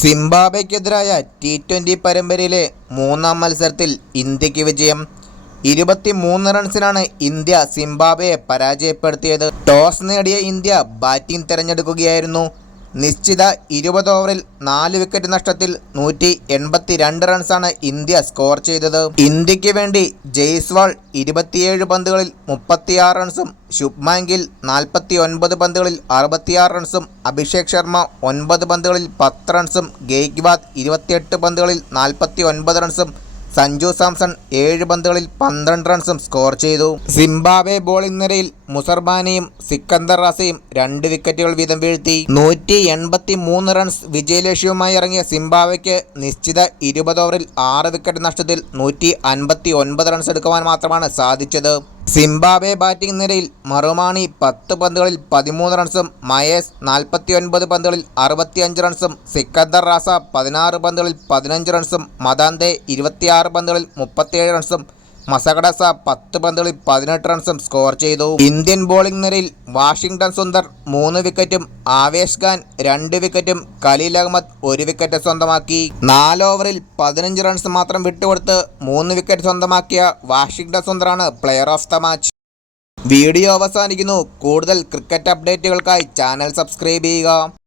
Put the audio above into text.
സിംബാബ്വെക്കെതിരായ ടി20 പരമ്പരയിലെ മൂന്നാം മത്സരത്തിൽ ഇന്ത്യക്ക് വിജയം. 23 റൺസിനാണ് ഇന്ത്യ സിംബാബ്വെയെ പരാജയപ്പെടുത്തിയത്. ടോസ് നേടിയ ഇന്ത്യ ബാറ്റിംഗ് തിരഞ്ഞെടുക്കുകയായിരുന്നു. നിശ്ചിത 20 ഓവറിൽ 4 വിക്കറ്റ് നഷ്ടത്തിൽ 182 റൺസാണ് ഇന്ത്യ സ്കോർ ചെയ്തത്. ഇന്ത്യക്ക് വേണ്ടി ജയ്സ്വാൾ 27 പന്തുകളിൽ 36 റൺസും ശുഭ്മാൻ ഗിൽ 49 പന്തുകളിൽ 66 റൺസും അഭിഷേക് ശർമ്മ 9 പന്തുകളിൽ 10 റൺസും ഗെയ്ക്വാദ് 28 പന്തുകളിൽ 49 റൺസും സഞ്ജു സാംസൺ 7 പന്തുകളിൽ 12 റൺസും സ്കോർ ചെയ്തു. സിംബാബ്വെ ബോളിംഗ് നിരയിൽ മുസർബാനയും സിക്കന്ദർ റാസയും 2 വിക്കറ്റുകൾ വീതം വീഴ്ത്തി. 183 റൺസ് വിജയലക്ഷ്യവുമായി ഇറങ്ങിയ സിംബാബ്വെക്ക് നിശ്ചിത 20 ഓവറിൽ 6 വിക്കറ്റ് നഷ്ടത്തിൽ 159 റൺസ് എടുക്കുവാൻ മാത്രമാണ് സാധിച്ചത്. സിംബാബ്വെ ബാറ്റിംഗ് നിരയിൽ മറുമാണി 10 പന്തുകളിൽ 13 റൺസും മയേസ് 49 പന്തുകളിൽ 65 റൺസും സിക്കന്ദർ റാസ 16 പന്തുകളിൽ 15 റൺസും മദാന്തെ 26 പന്തുകളിൽ 37 റൺസും മസകഡസ 10 പന്തുകളിൽ 18 റൺസും സ്കോർ ചെയ്തു. ഇന്ത്യൻ ബോളിംഗ് നിരയിൽ വാഷിംഗ്ടൺ സുന്ദർ 3 വിക്കറ്റും ആവേശ് ഖാൻ 2 വിക്കറ്റും ഖലീൽ അഹമ്മദ് 1 വിക്കറ്റ് സ്വന്തമാക്കി. 4 ഓവറിൽ 15 റൺസ് മാത്രം വിട്ടുകൊടുത്ത് 3 വിക്കറ്റ് സ്വന്തമാക്കിയ വാഷിംഗ്ടൺ സുന്ദറാണ് player of the match. Video അവസാനിക്കുന്നു. കൂടുതൽ ക്രിക്കറ്റ് അപ്ഡേറ്റുകൾക്കായി ചാനൽ സബ്സ്ക്രൈബ് ചെയ്യുക.